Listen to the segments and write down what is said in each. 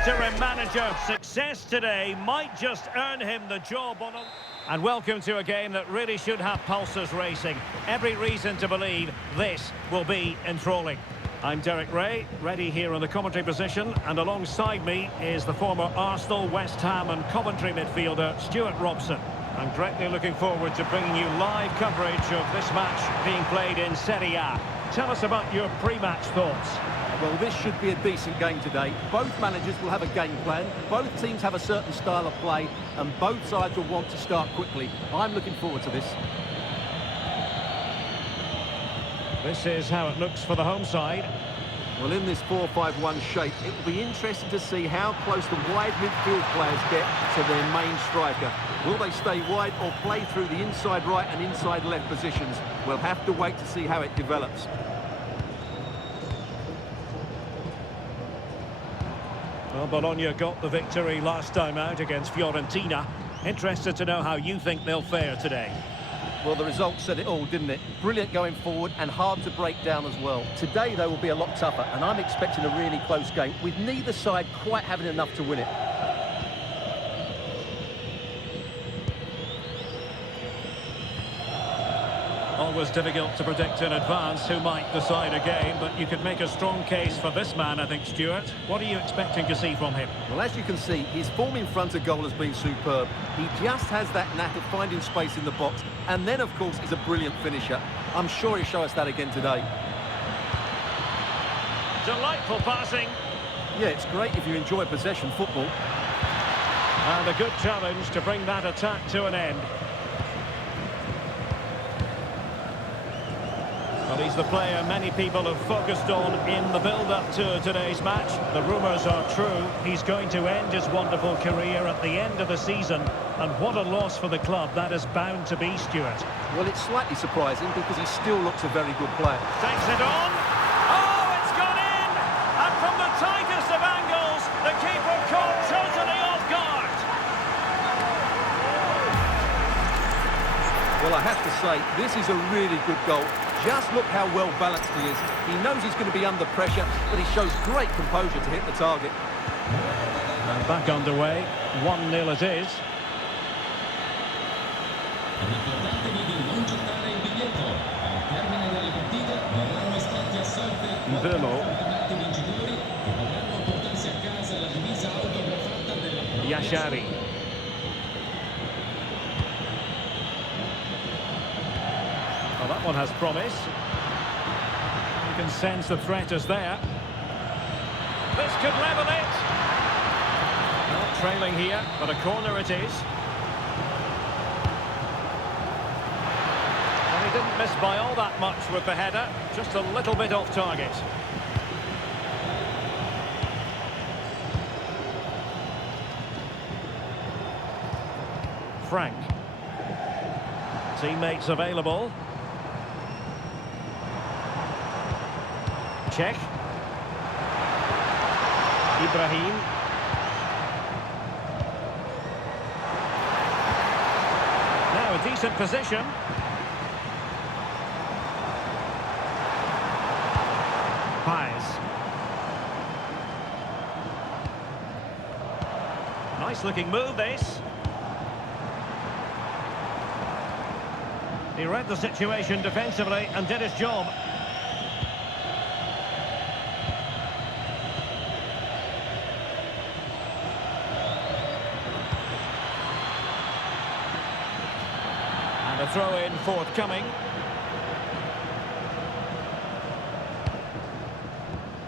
interim manager. Success today might just earn him the job on a... And welcome to a game that really should have pulses racing. Every reason to believe this will be enthralling. I'm Derek Ray, ready here in the commentary position, and alongside me is the former Arsenal, West Ham and Coventry midfielder, Stuart Robson. I'm greatly looking forward to bringing you live coverage of this match being played in Serie A. Tell us about your pre-match thoughts. Well, this should be a decent game today. Both managers will have a game plan, both teams have a certain style of play, and both sides will want to start quickly. I'm looking forward to this. This is how it looks for the home side. Well, in this 4-5-1 shape, it will be interesting to see how close the wide midfield players get to their main striker. Will they stay wide or play through the inside right and inside left positions? We'll have to wait to see how it develops. Well, Bologna got the victory last time out against Fiorentina. Interested to know how you think they'll fare today. Well, the result said it all, didn't it? Brilliant going forward and hard to break down as well. Today, though, will be a lot tougher, and I'm expecting a really close game, with neither side quite having enough to win it. Always difficult to predict in advance who might decide a game, but you could make a strong case for this man, I think, Stuart. What are you expecting to see from him? Well, as you can see, his form in front of goal has been superb. He just has that knack of finding space in the box, and then, of course, is a brilliant finisher. I'm sure he'll show us that again today. Delightful passing. Yeah, it's great if you enjoy possession football. And a good challenge to bring that attack to an end. Well, he's the player many people have focused on in the build-up to today's match. The rumours are true. He's going to end his wonderful career at the end of the season. And what a loss for the club that is bound to be, Stuart. Well, it's slightly surprising because he still looks a very good player. Takes it on. Oh, it's gone in! And from the tightest of angles, the keeper caught totally off guard. Well, I have to say, this is a really good goal. Just look how well balanced he is. He knows he's going to be under pressure, but he shows great composure to hit the target. And back underway, 1-0 it is. Mbeumo. Yashari. Well, that one has promise. You can sense the threat is there. This could level it. Not trailing here, but a corner it is. Well, he didn't miss by all that much with the header. Just a little bit off target. Frank. Teammates available. Check. Ibrahim. Now a decent position. Paez. Nice looking move this. He read the situation defensively and did his job. And a throw-in forthcoming.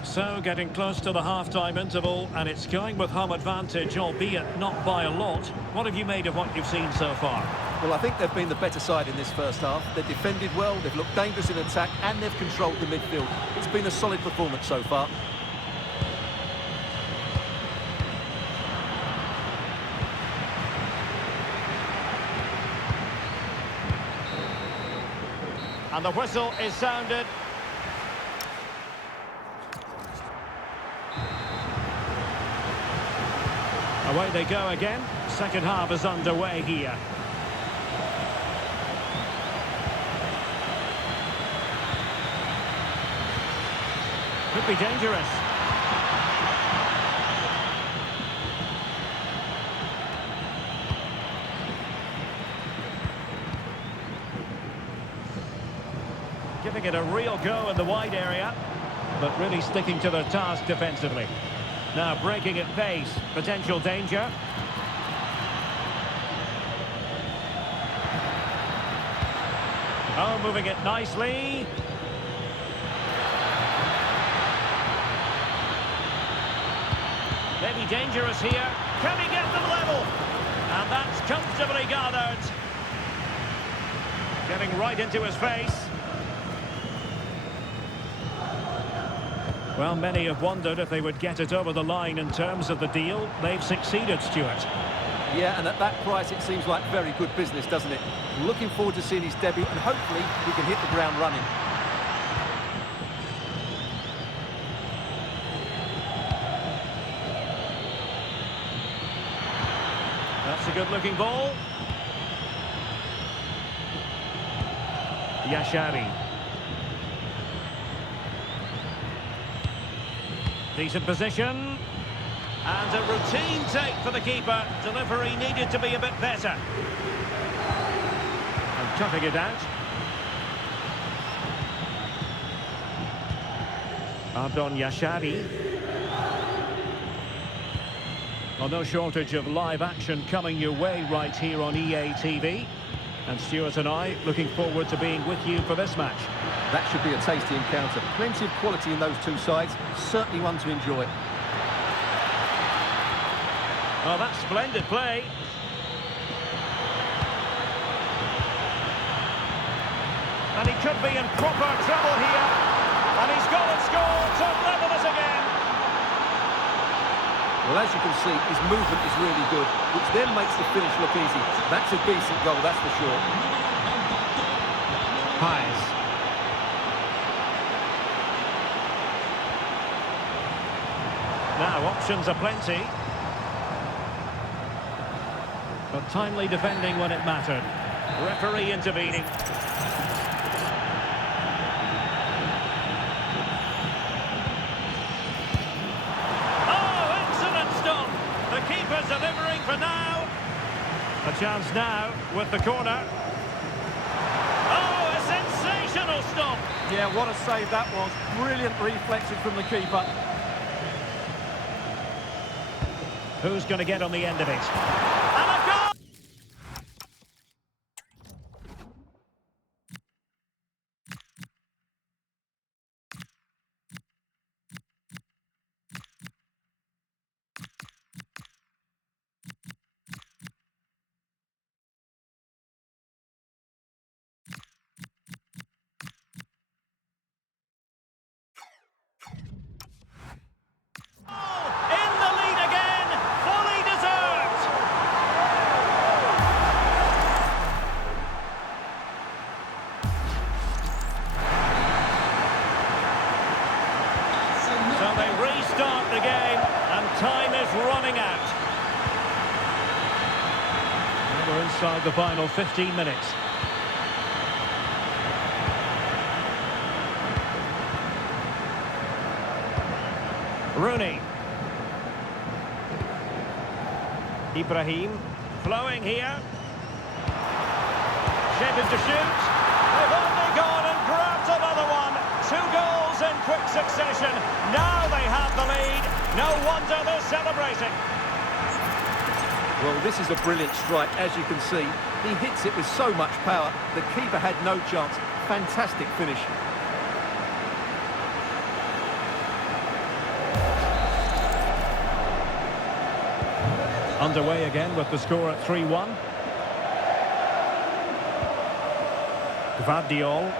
So, getting close to the half-time interval, and it's going with home advantage, albeit not by a lot. What have you made of what you've seen so far? Well, I think they've been the better side in this first half. They've defended well, they've looked dangerous in attack, and they've controlled the midfield. It's been a solid performance so far. And the whistle is sounded. Away they go again. Second half is underway here. Could be dangerous. Giving it a real go in the wide area, but really sticking to their task defensively. Now breaking at pace, potential danger. Oh, moving it nicely. Maybe dangerous here. Can he get them level? And that's comfortably gathered. Getting right into his face. Well, many have wondered if they would get it over the line in terms of the deal. They've succeeded, Stuart. Yeah, and at that price, it seems like very good business, doesn't it? Looking forward to seeing his debut, and hopefully he can hit the ground running. That's a good-looking ball. Yashari. Decent position. And a routine take for the keeper. Delivery needed to be a bit better. And toughing it out. Ardon Yashari. Well, no shortage of live action coming your way right here on EA TV. And Stuart and I looking forward to being with you for this match. That should be a tasty encounter. Plenty of quality in those two sides. Certainly one to enjoy. Oh, that's splendid play. And he could be in proper trouble here. And he's gone and scored to level it again. Well, as you can see, his movement is really good, which then makes the finish look easy. That's a decent goal, that's for sure. Pies. Now, options are plenty. But timely defending when it mattered. Referee intervening. Delivering for now. A chance now with the corner. Oh, a sensational stop. Yeah, what a save that was. Brilliant reflexes from the keeper. Who's going to get on the end of it? And a goal! Restart the game, and time is running out. And we're inside the final 15 minutes. Rooney. Ibrahim. Flowing here. Shaping to shoot. They've only gone and grabbed another one. 2 goals in quick succession. Now they have the lead. No wonder they're celebrating. Well, this is a brilliant strike, as you can see. He hits it with so much power. The keeper had no chance. Fantastic finish. Underway again with the score at 3-1. Gvardiol.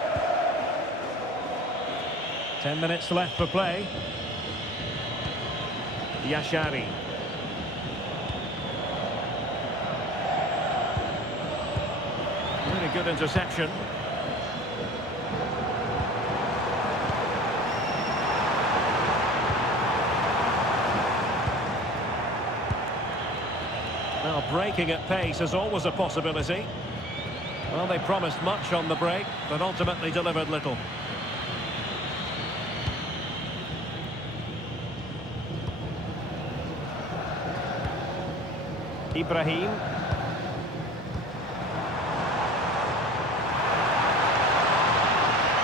10 minutes left for play. Yashari. Really good interception. Now, breaking at pace is always a possibility. Well, they promised much on the break, but ultimately delivered little. Ibrahim.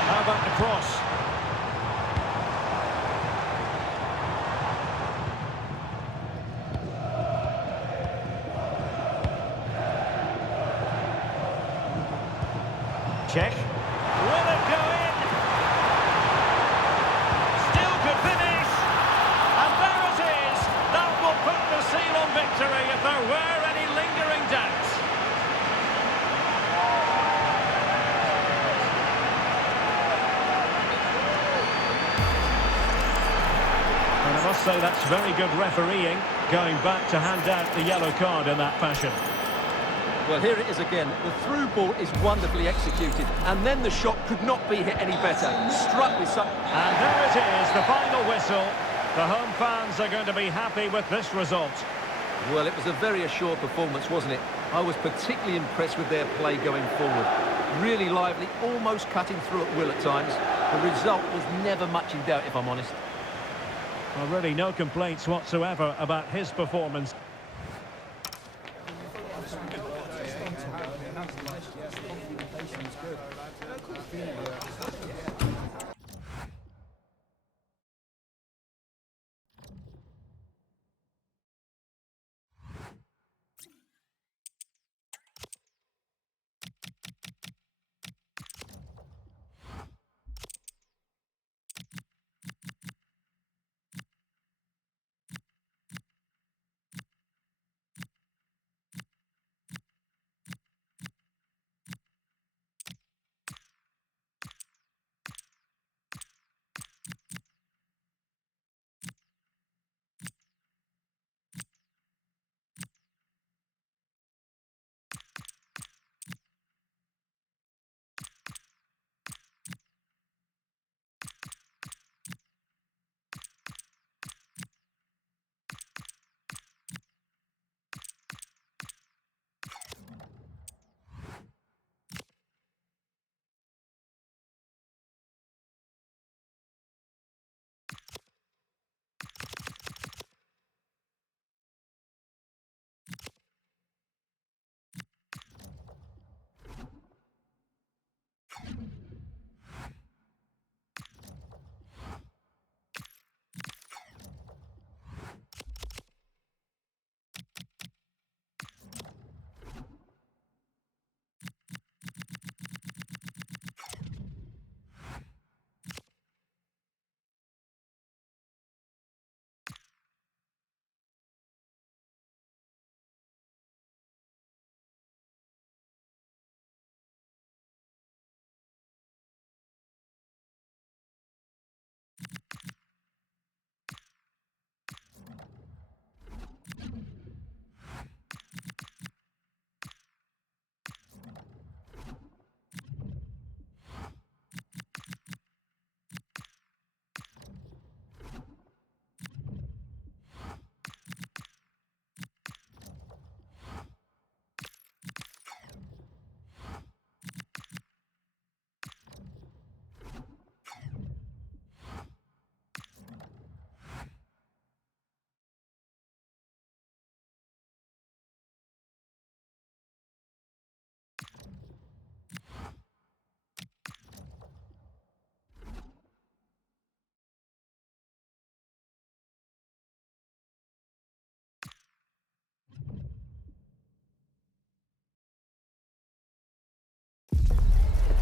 How about the cross? Check. Will it go in? Still could finish. And there it is. That will put the seal on victory if there were any lingering doubts. And I must say that's very good refereeing, going back to hand out the yellow card in that fashion. Well, here it is again. The through ball is wonderfully executed, and then the shot could not be hit any better. Struck with some... And there it is, the final whistle. The home fans are going to be happy with this result. Well, it was a very assured performance, wasn't it? I was particularly impressed with their play going forward. Really lively, almost cutting through at will at times. The result was never much in doubt, if I'm honest. Well, really no complaints whatsoever about his performance.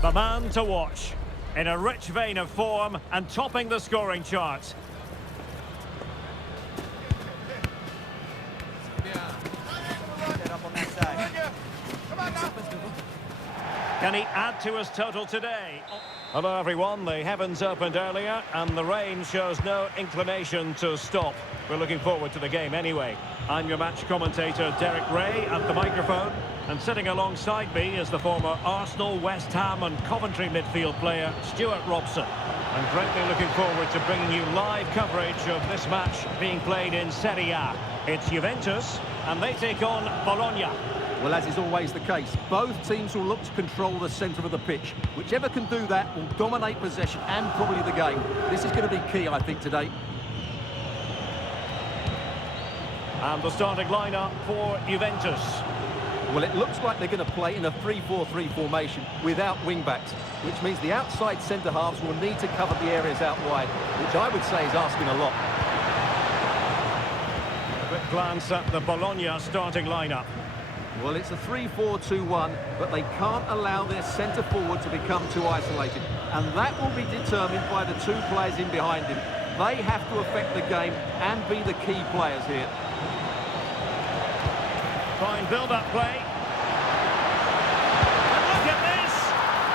The man to watch, in a rich vein of form and topping the scoring charts. Can he add to his total today? Hello everyone, the heavens opened earlier and the rain shows no inclination to stop. We're looking forward to the game anyway. I'm your match commentator Derek Ray at the microphone, and sitting alongside me is the former Arsenal, West Ham and Coventry midfield player Stuart Robson. I'm greatly looking forward to bringing you live coverage of this match being played in Serie A. It's Juventus and they take on Bologna. Well, as is always the case, both teams will look to control the centre of the pitch. Whichever can do that will dominate possession and probably the game. This is going to be key, I think, today. And the starting lineup for Juventus. Well, it looks like they're going to play in a 3-4-3 formation without wing-backs, which means the outside centre-halves will need to cover the areas out wide, which I would say is asking a lot. A quick glance at the Bologna starting lineup. Well, it's a 3-4-2-1, but they can't allow their centre-forward to become too isolated, and that will be determined by the two players in behind him. They have to affect the game and be the key players here. Fine build-up play. And look at this!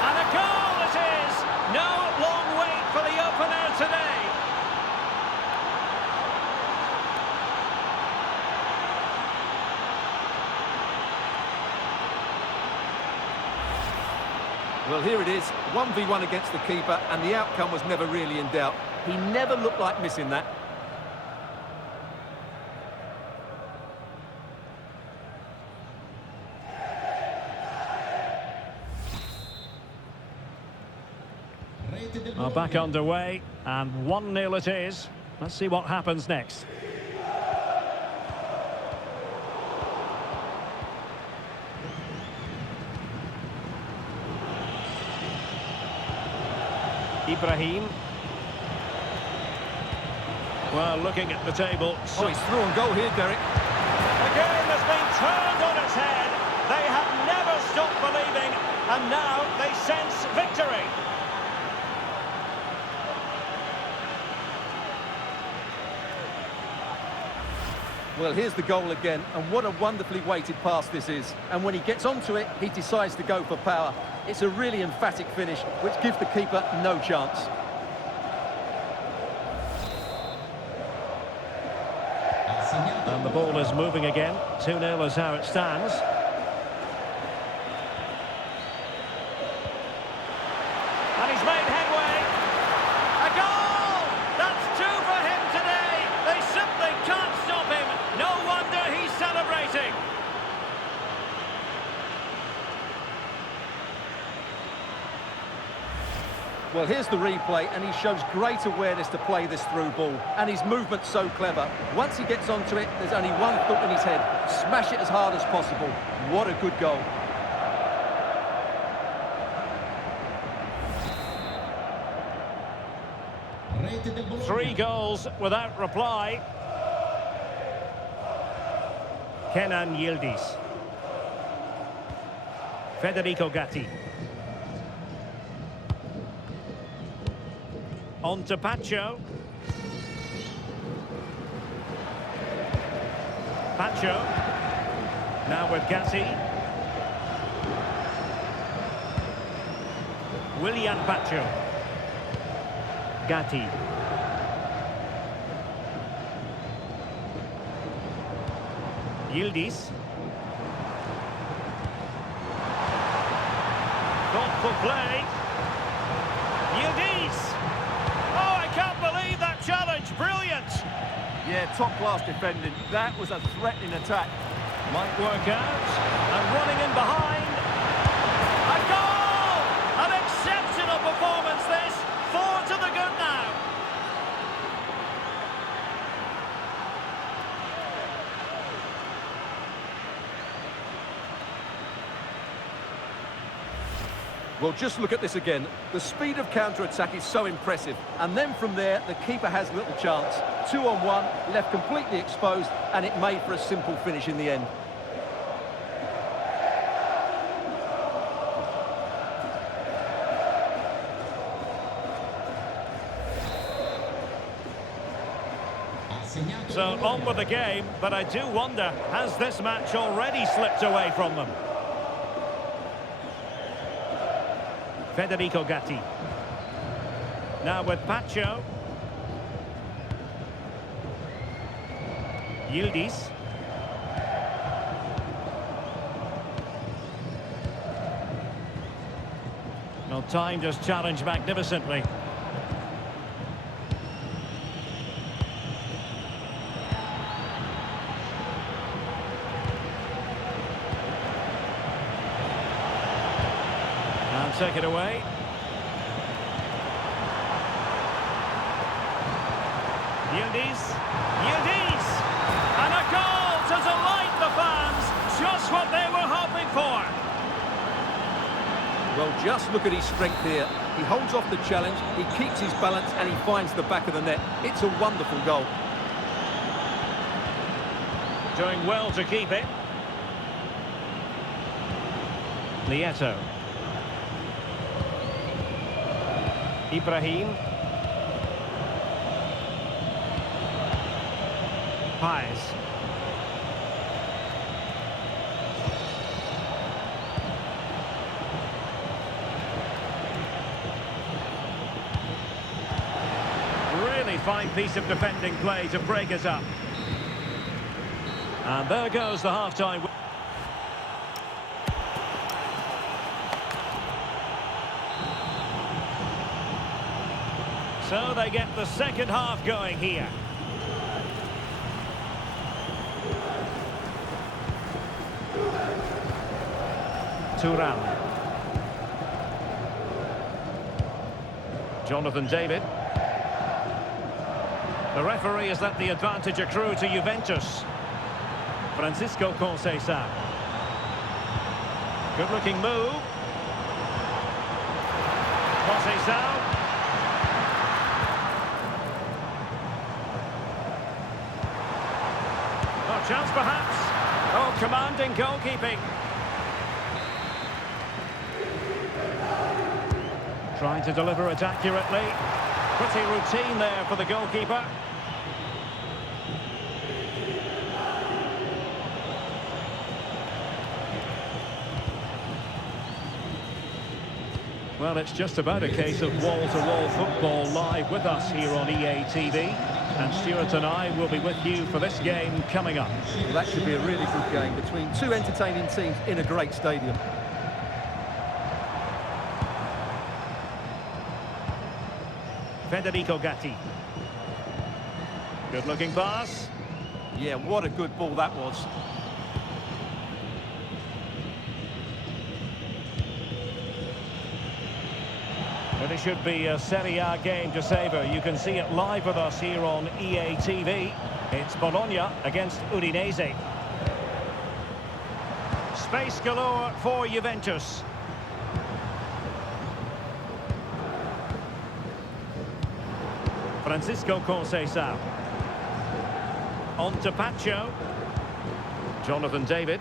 And a goal it is! No long wait for the opener today. Well, here it is, 1v1 against the keeper, and the outcome was never really in doubt. He never looked like missing that. Are back underway, and 1-0 it is. Let's see what happens next. Ibrahim. Well, looking at the table... Oh, he's through on goal here, Derek. The game has been turned on its head. They have never stopped believing, and now they sense victory. Well, here's the goal again, and what a wonderfully weighted pass this is. And when he gets onto it, he decides to go for power. It's a really emphatic finish, which gives the keeper no chance. And the ball is moving again. 2-0 is how it stands. And he's made headway. A goal! That's 2 for him today. They simply can't stop him. No wonder he's celebrating. Well, here's the replay, and he shows great awareness to play this through ball. And his movement's so clever. Once he gets onto it, there's only one thought in his head. Smash it as hard as possible. What a good goal. Three goals without reply. Kenan Yildiz. Federico Gatti. On to Pacho. Pacho. Now with Gatti. Willian Pacho. Gatti. Yildiz. Thoughtful play. Yildiz. Oh, I can't believe that challenge. Brilliant. Yeah, top-class defending. That was a threatening attack. Might work out. And running in behind. A goal! An exceptional performance, this. 4 to the good now. Well, just look at this again. The speed of counter-attack is so impressive. And then from there, the keeper has little chance. 2-on-1, left completely exposed, and it made for a simple finish in the end. So on with the game, but I do wonder, has this match already slipped away from them? Federico Gatti. Now with Pacho. Yildiz. Well, time just challenged magnificently. And take it away. Yildiz. Yildiz! And a goal to delight the fans. Just what they were hoping. Well, just look at his strength here. He holds off the challenge, he keeps his balance, and he finds the back of the net. It's a wonderful goal. Doing well to keep it. Nieto. Ibrahim. Paez. Really fine piece of defending play to break us up. And there goes the half-time. So they get the second half going here. Thuram. Jonathan David. The referee has let the advantage accrue to Juventus. Francisco Conceição. Good-looking move. Conceição. Oh, chance perhaps. Oh, commanding goalkeeping. Trying to deliver it accurately. Pretty routine there for the goalkeeper. Well, it's just about a case of wall-to-wall football live with us here on EA TV. And Stuart and I will be with you for this game coming up. Well, that should be a really good game between two entertaining teams in a great stadium. Federico Gatti. Good-looking pass. Yeah, what a good ball that was. Well, it should be a Serie A game to savour. You can see it live with us here on EA TV. It's Bologna against Udinese. Space galore for Juventus. Francisco Conceição. On to Pacho. Jonathan David.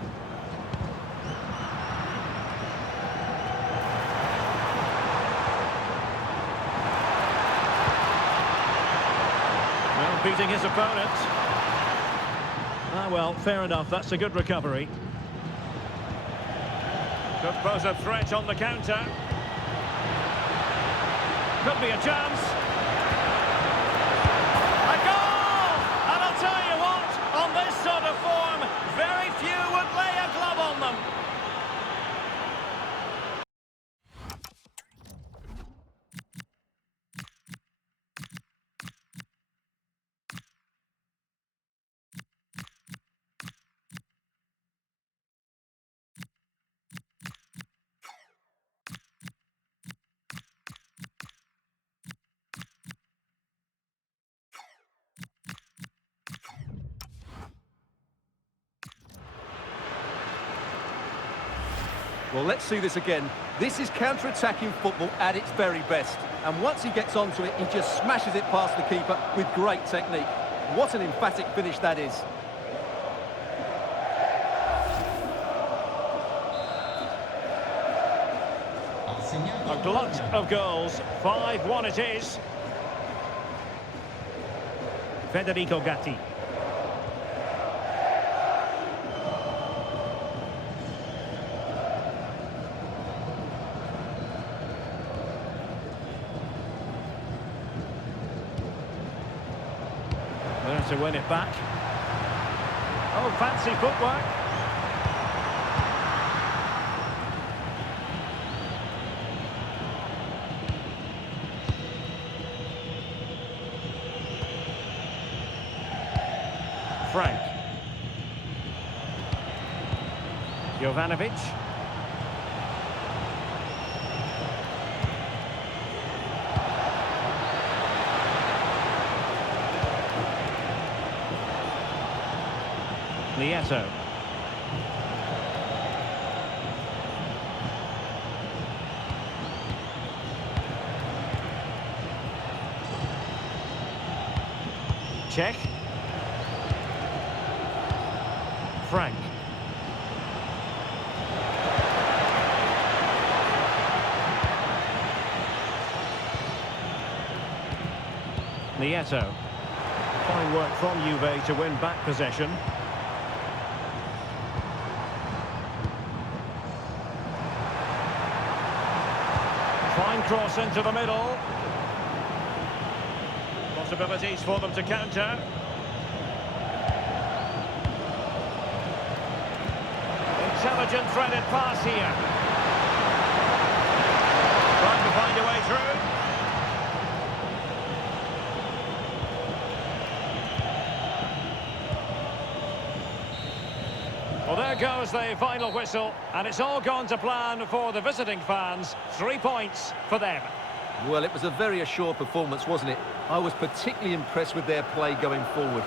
Well, beating his opponent. Ah, well, fair enough. That's a good recovery. Could pose a threat on the counter. Could be a chance. Well, let's see this again. This is counter-attacking football at its very best. And once he gets onto it, he just smashes it past the keeper with great technique. What an emphatic finish that is. A glut of goals. 5-1 it is. Federico Gatti. There to win it back. Oh, fancy footwork. Frank. Jovanovic. Nieto. Check. Frank. Nieto. Fine work from Juve to win back possession. Fine cross into the middle. Possibilities for them to counter. Intelligent threaded pass here. Trying to find a way through. Well, there goes the final whistle, and it's all gone to plan for the visiting fans. 3 points for them. Well, it was a very assured performance, wasn't it? I was particularly impressed with their play going forward.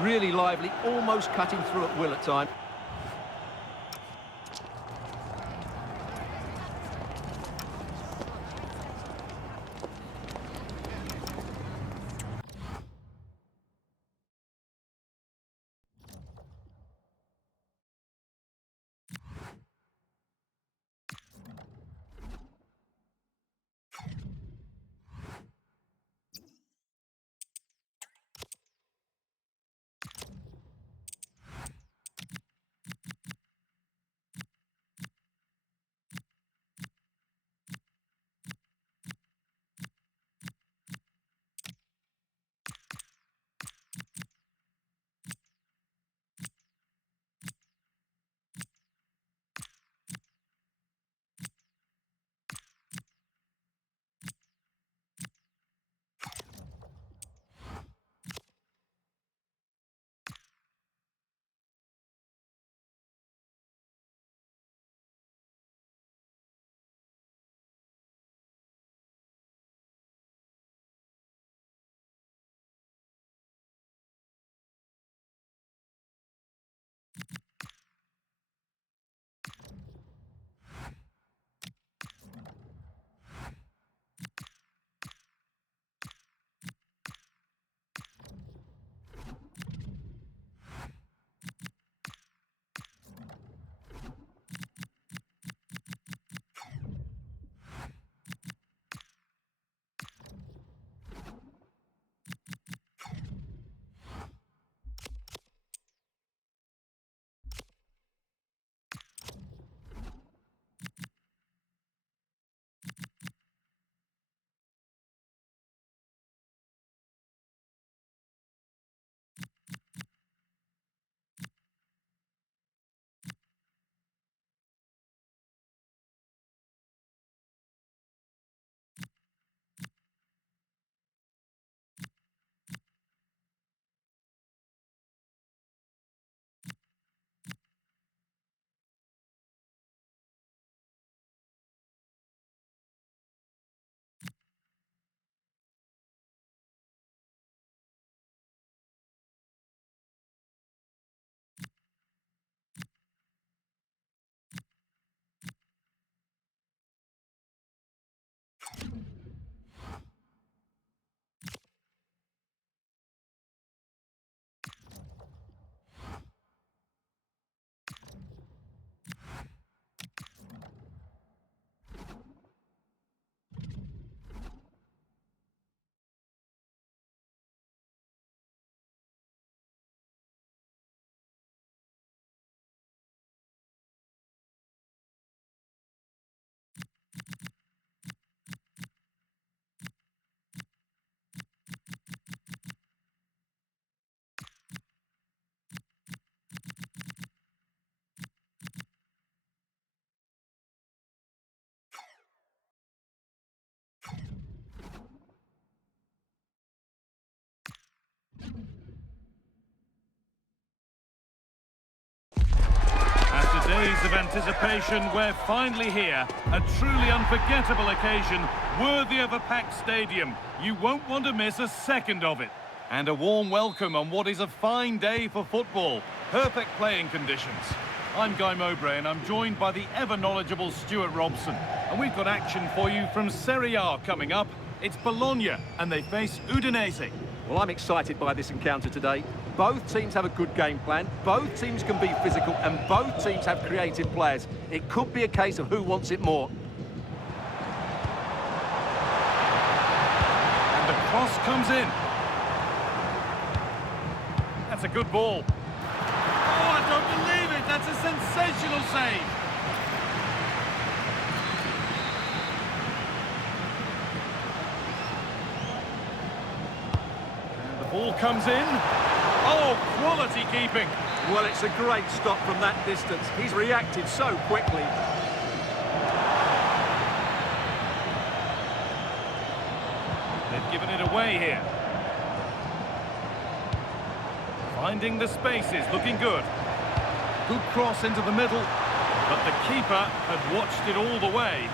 Really lively, almost cutting through at will at times. Days of anticipation, we're finally here. A truly unforgettable occasion, worthy of a packed stadium. You won't want to miss a second of it. And a warm welcome on what is a fine day for football. Perfect playing conditions. I'm Guy Mowbray and I'm joined by the ever-knowledgeable Stuart Robson. And we've got action for you from Serie A coming up. It's Bologna and they face Udinese. Well, I'm excited by this encounter today. Both teams have a good game plan, both teams can be physical, and both teams have creative players. It could be a case of who wants it more. And the cross comes in. That's a good ball. Oh, I don't believe it! That's a sensational save! And the ball comes in. Oh, quality keeping! Well, it's a great stop from that distance. He's reacted so quickly. They've given it away here. Finding the spaces, looking good. Good cross into the middle, but the keeper had watched it all the way.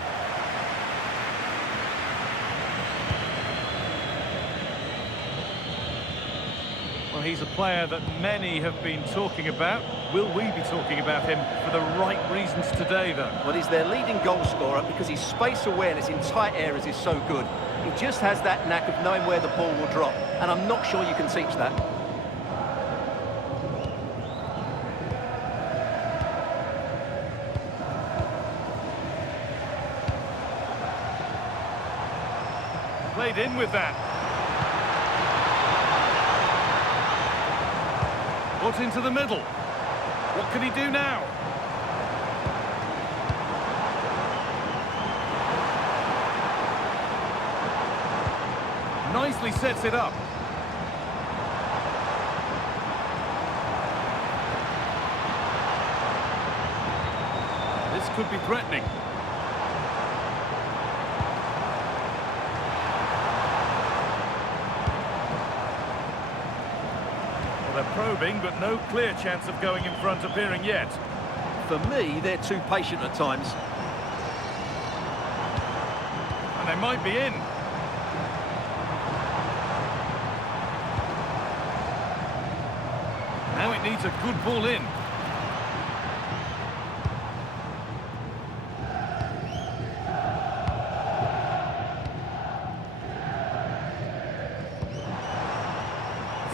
Well, he's a player that many have been talking about. Will we be talking about him for the right reasons today, though? Well, he's their leading goal scorer because his space awareness in tight areas is so good. He just has that knack of knowing where the ball will drop, and I'm not sure you can teach that. Played in with that. Put into the middle. What can he do now? Nicely sets it up. This could be threatening. They're probing, but no clear chance of going in front appearing yet. For me, they're too patient at times. And they might be in. Now it needs a good ball in.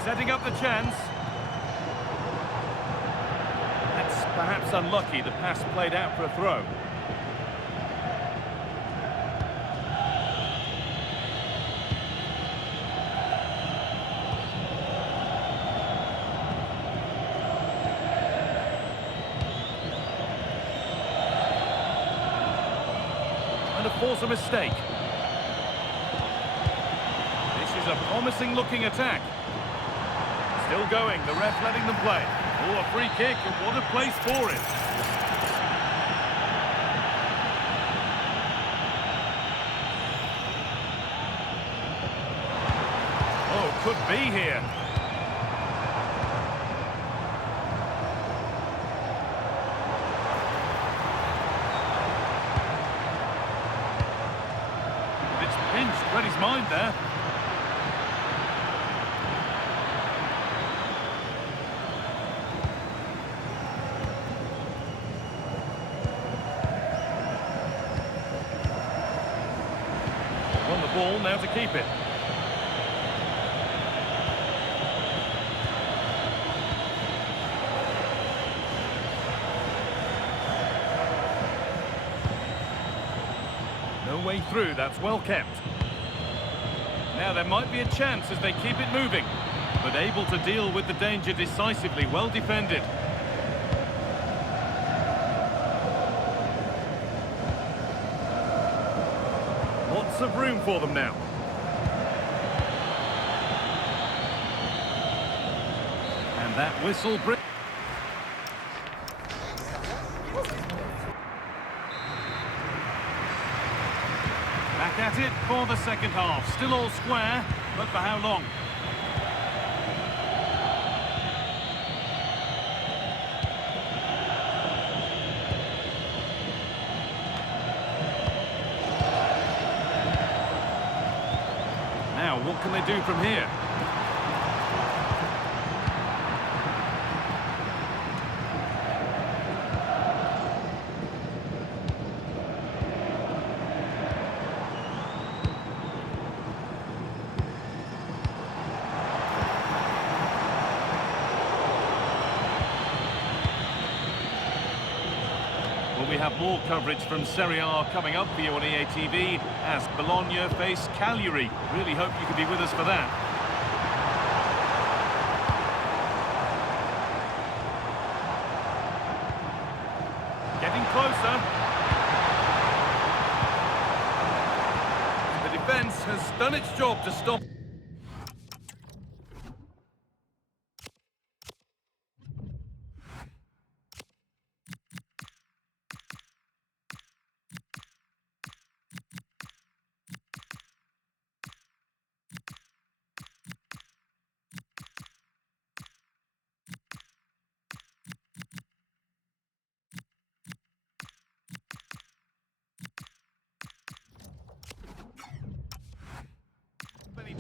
Setting up the chance. That's perhaps unlucky. The pass played out for a throw. And to force a mistake. This is a promising looking attack. Still going, the ref letting them play. Oh, a free kick, and what a place for it. Oh, could be here. It's pinched, read his mind there. On the ball, now to keep it. No way through, that's well kept. Now there might be a chance as they keep it moving, but able to deal with the danger decisively, well defended. Lots of room for them now. And that whistle brings... Back at it for the second half. Still all square, but for how long? Now, what can they do from here? have more coverage from Serie A coming up for you on EA TV as Bologna face Cagliari. Really hope you can be with us for that. Getting closer. The defence has done its job to stop.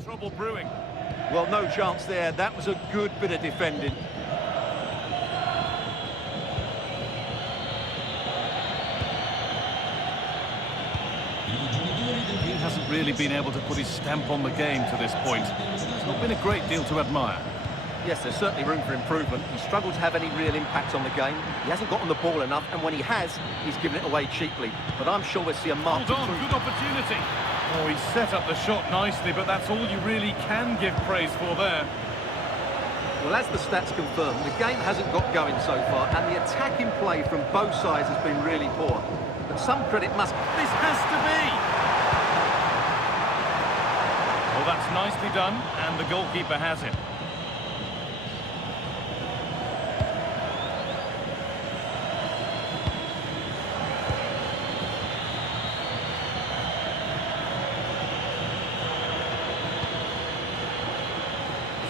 Trouble brewing. Well, no chance there. That was a good bit of defending. He hasn't really been able to put his stamp on the game to this point. It's not been a great deal to admire. Yes, there's certainly room for improvement. He's struggled to have any real impact on the game. He hasn't got on the ball enough, and when he has, he's given it away cheaply. But I'm sure we'll see a marked Hold on, improvement. good opportunity. Oh, he set up the shot nicely, but that's all you really can give praise for there. Well, as the stats confirm, the game hasn't got going so far, and the attacking play from both sides has been really poor. But some credit must... This has to be! Well, that's nicely done, and the goalkeeper has it.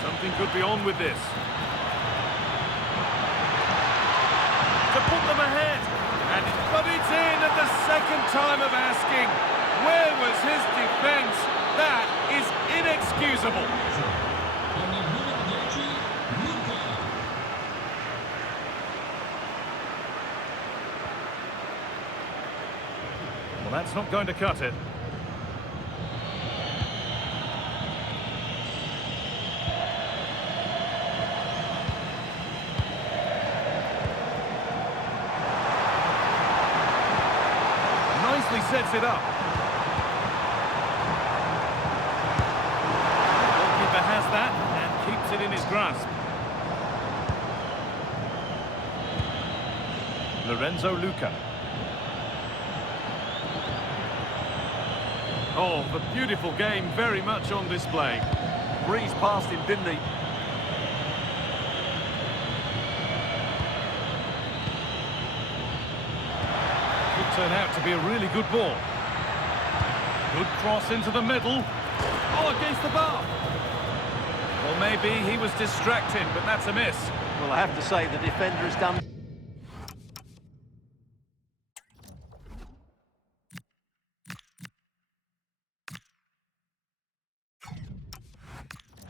Something could be on with this. To put them ahead. But it's in at the second time of asking. Where was his defence? That is inexcusable. Well, that's not going to cut it. Nicely sets it up. The goalkeeper has that and keeps it in his grasp. Lorenzo Luca. Oh, the beautiful game very much on display. Breezed past him, didn't he? Could turn out to be a really good ball. Good cross into the middle. Oh, against the bar. Well, maybe he was distracted, but that's a miss. Well, I have to say, the defender has done...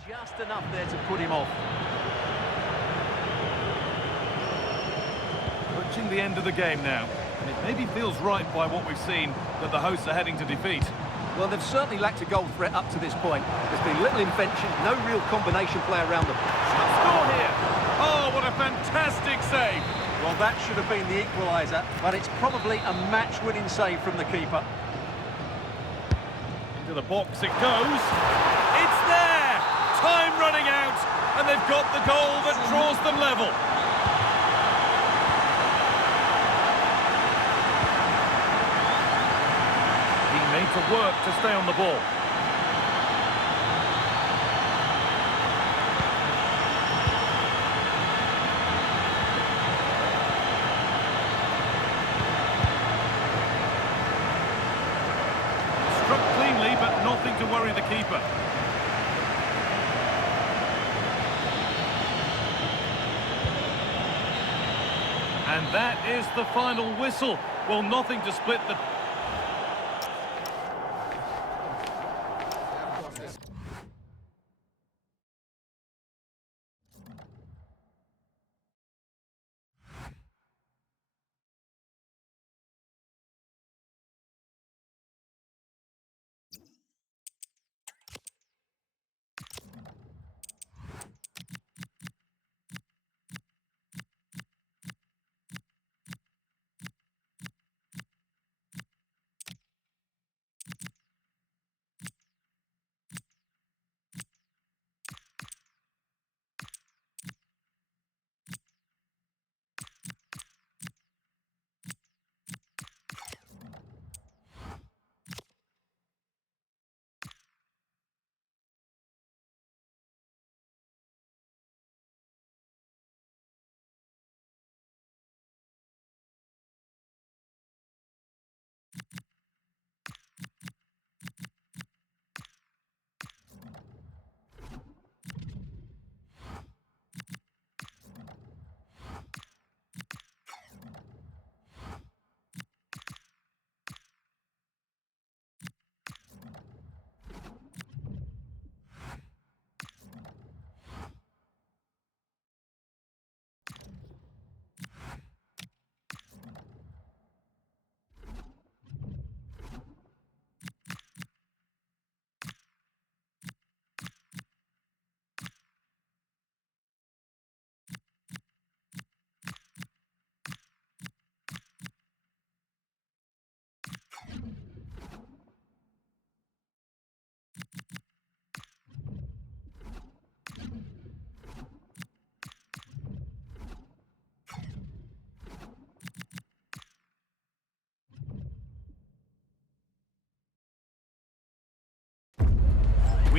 just enough there to put him off. Approaching the end of the game now. And it maybe feels right by what we've seen that the hosts are heading to defeat. Well, they've certainly lacked a goal threat up to this point. There's been little invention, no real combination play around them. Shot score here. Oh, what a fantastic save. Well, that should have been the equaliser, but it's probably a match-winning save from the keeper. Into the box it goes. It's there! Time running out, and they've got the goal that draws them level. He made to work to stay on the ball. Struck cleanly, but nothing to worry the keeper. And that is the final whistle. Well, nothing to split the...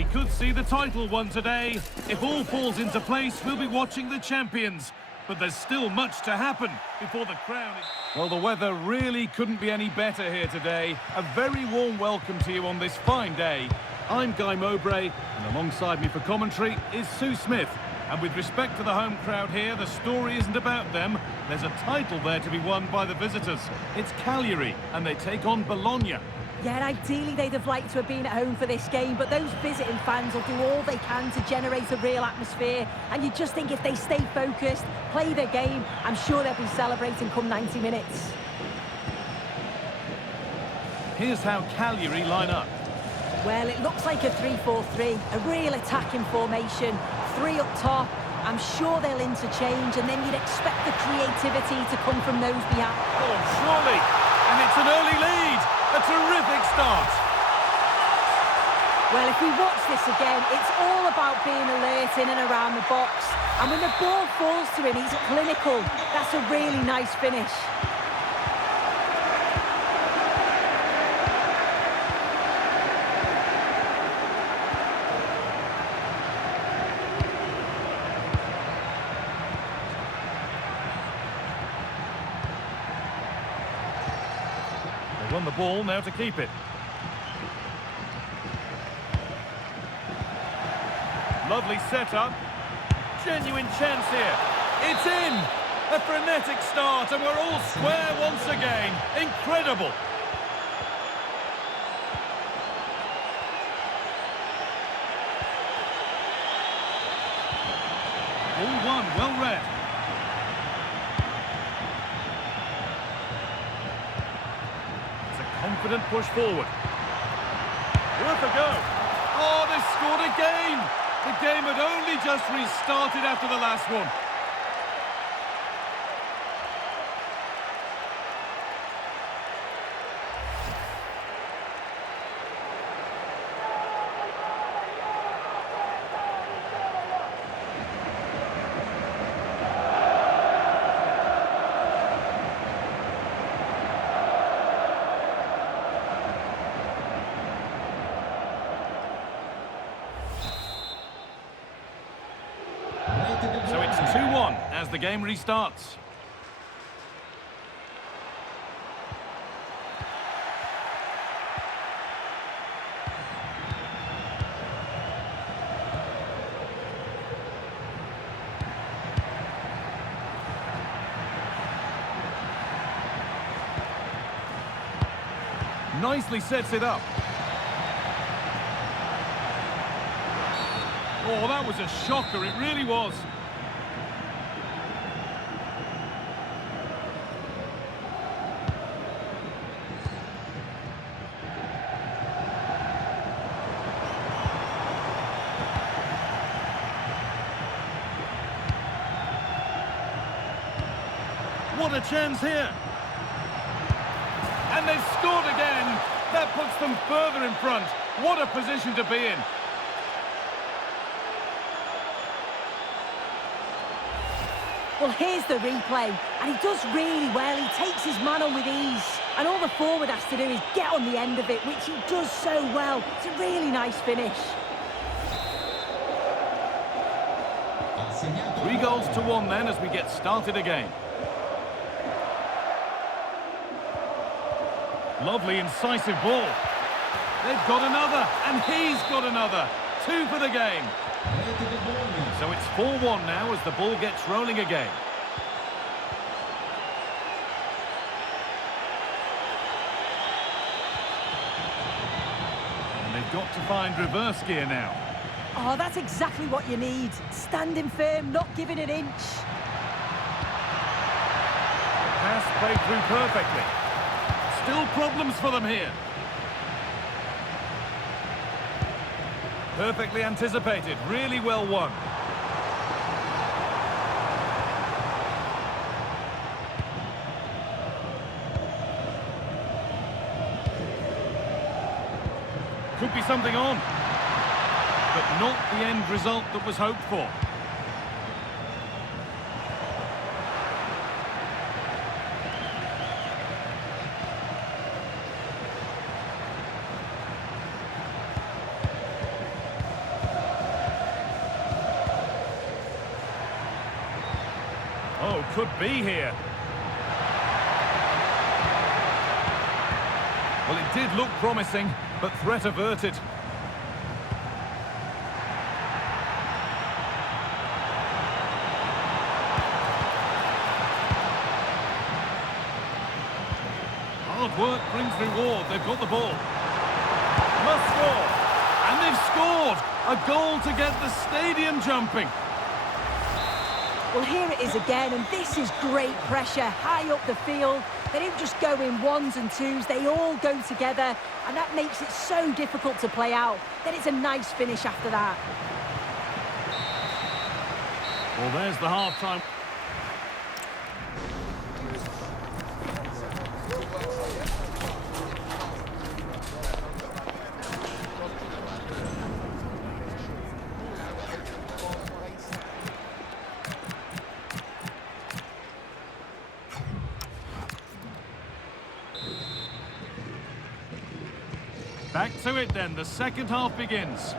We could see the title won today. If all falls into place, we'll be watching the champions. But there's still much to happen before the crown is... Well, the weather really couldn't be any better here today. A very warm welcome to you on this fine day. I'm Guy Mowbray, and alongside me for commentary is Sue Smith. And with respect to the home crowd here, the story isn't about them. There's a title there to be won by the visitors. It's Cagliari, and they take on Bologna. Yeah, ideally they'd have liked to have been at home for this game, but those visiting fans will do all they can to generate a real atmosphere. And you just think if they stay focused, play their game, I'm sure they'll be celebrating come 90 minutes. Here's how Cagliari line up. Well, it looks like a 3-4-3, a real attacking formation. 3 up top. I'm sure they'll interchange, and then you'd expect the creativity to come from those behind. Oh, surely! And it's an early lead! A terrific start! Well, if we watch this again, it's all about being alert in and around the box. And when the ball falls to him, he's clinical. That's a really nice finish. Won the ball, now to keep it. Lovely setup. Genuine chance here. It's in! A frenetic start, and we're all square once again. Incredible! All one, well read. Confident push forward. Worth a go. Oh, they scored again. The game had only just restarted after the last one. So it's 2-1 as the game restarts. Nicely sets it up. Oh, that was a shocker, it really was. What a chance here. And they've scored again. That puts them further in front. What a position to be in. Well, here's the replay, and he does really well. He takes his man on with ease, and all the forward has to do is get on the end of it, which he does so well. It's a really nice finish. 3-1 then as we get started again. Lovely incisive ball. They've got another, and he's got another. 2 for the game. So it's 4-1 now as the ball gets rolling again. And they've got to find reverse gear now. Oh, that's exactly what you need. Standing firm, not giving an inch. Pass played through perfectly. Still problems for them here. Perfectly anticipated, really well won. Could be something on, but not the end result that was hoped for. could be here. Well, it did look promising, but threat averted. Hard work brings reward. They've got the ball. Must score. And they've scored. A goal to get the stadium jumping. Well, here it is again, and this is great pressure high up the field. They don't just go in ones and twos, they all go together, and that makes it so difficult to play out. Then it's a nice finish after that. Well, there's the half-time. Back to it then, the second half begins.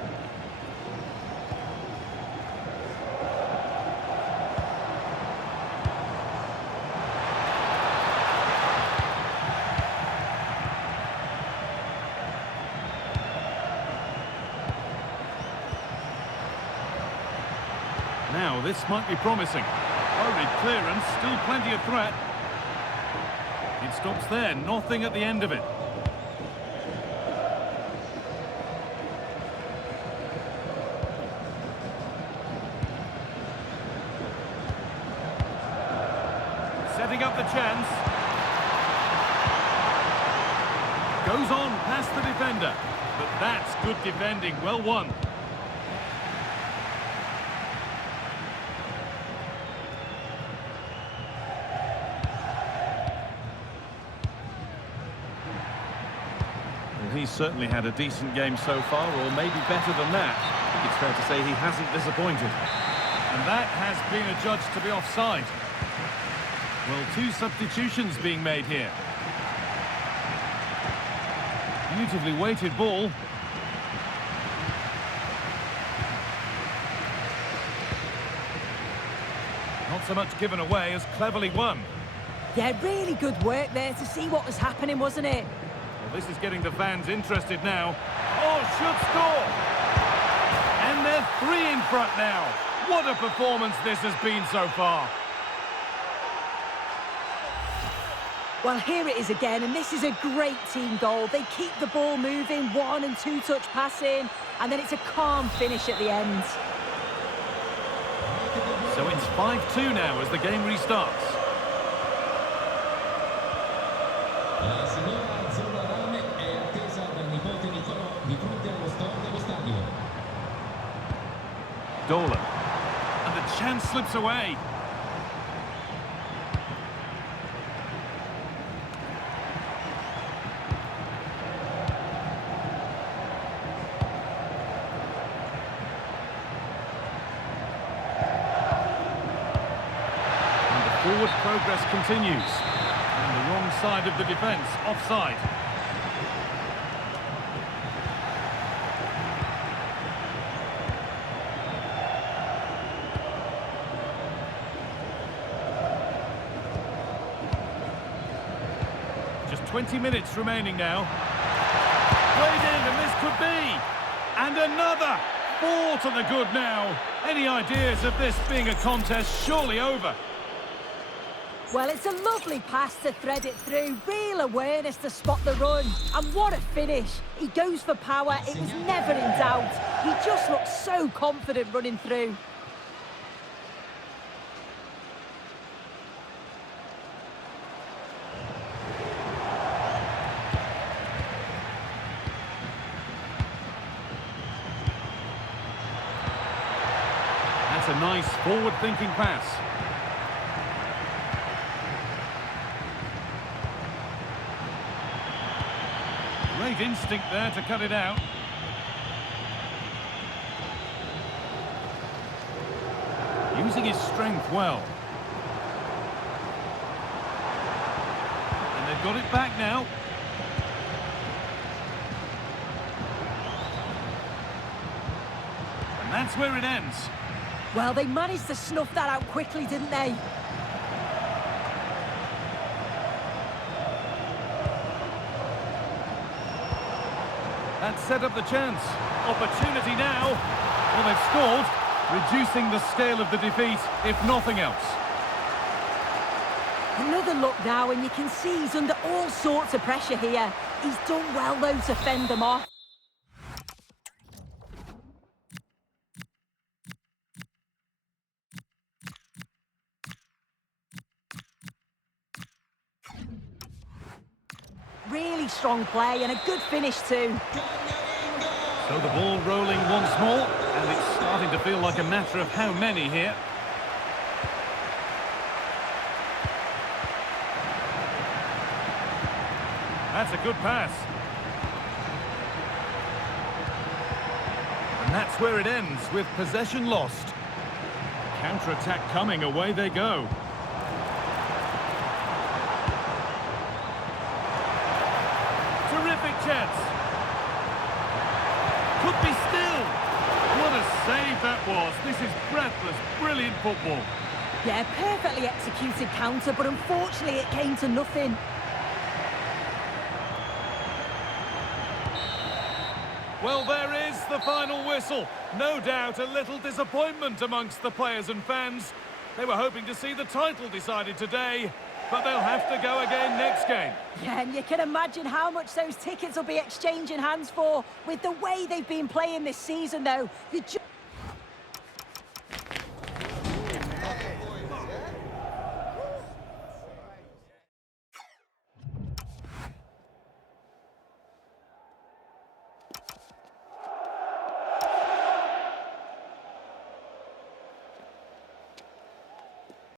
Now, this might be promising. Hurried clearance, still plenty of threat. It stops there, nothing at the end of it. Setting up the chance. Goes on past the defender. But that's good defending, well won. Well, he's certainly had a decent game so far, or maybe better than that. I think it's fair to say he hasn't disappointed. And that has been adjudged to be offside. Well, two substitutions being made here. Beautifully weighted ball. Not so much given away as cleverly won. Yeah, really good work there to see what was happening, wasn't it? Well, this is getting the fans interested now. Oh, should score! And they're 3 in front now. What a performance this has been so far. Well, here it is again, and this is a great team goal. They keep the ball moving, 1- and 2-touch passing, and then it's a calm finish at the end. So it's 5-2 now as the game restarts. La signora Zola Rame è attesa dal nipote Nicolò di fronte allo store dello stadio. Dolan. And the chance slips away. Forward progress continues. And the wrong side of the defence, offside. Just 20 minutes remaining now. Played in, and this could be. And another. 4 to the good now. Any ideas of this being a contest surely over? Well, it's a lovely pass to thread it through. Real awareness to spot the run. And what a finish. He goes for power. It was never in doubt. He just looks so confident running through. That's a nice forward-thinking pass. Great instinct there to cut it out. Using his strength well. And they've got it back now. And that's where it ends. Well, they managed to snuff that out quickly, didn't they? set up the chance. Opportunity now. Well, they've scored, reducing the scale of the defeat, if nothing else. Another look now, and you can see he's under all sorts of pressure here. He's done well, though, to fend them off. Really strong play and a good finish too. So the ball rolling once more, and it's starting to feel like a matter of how many here. That's a good pass. And that's where it ends, with possession lost. Counter-attack coming, away they go. Terrific chance. Could be still. What a save that was. This is breathless, brilliant football. Yeah, perfectly executed counter, but unfortunately it came to nothing. Well, there is the final whistle. No doubt a little disappointment amongst the players and fans. They were hoping to see the title decided today, but they'll have to go again next game. Yeah, and you can imagine how much those tickets will be exchanging hands for with the way they've been playing this season, though. You just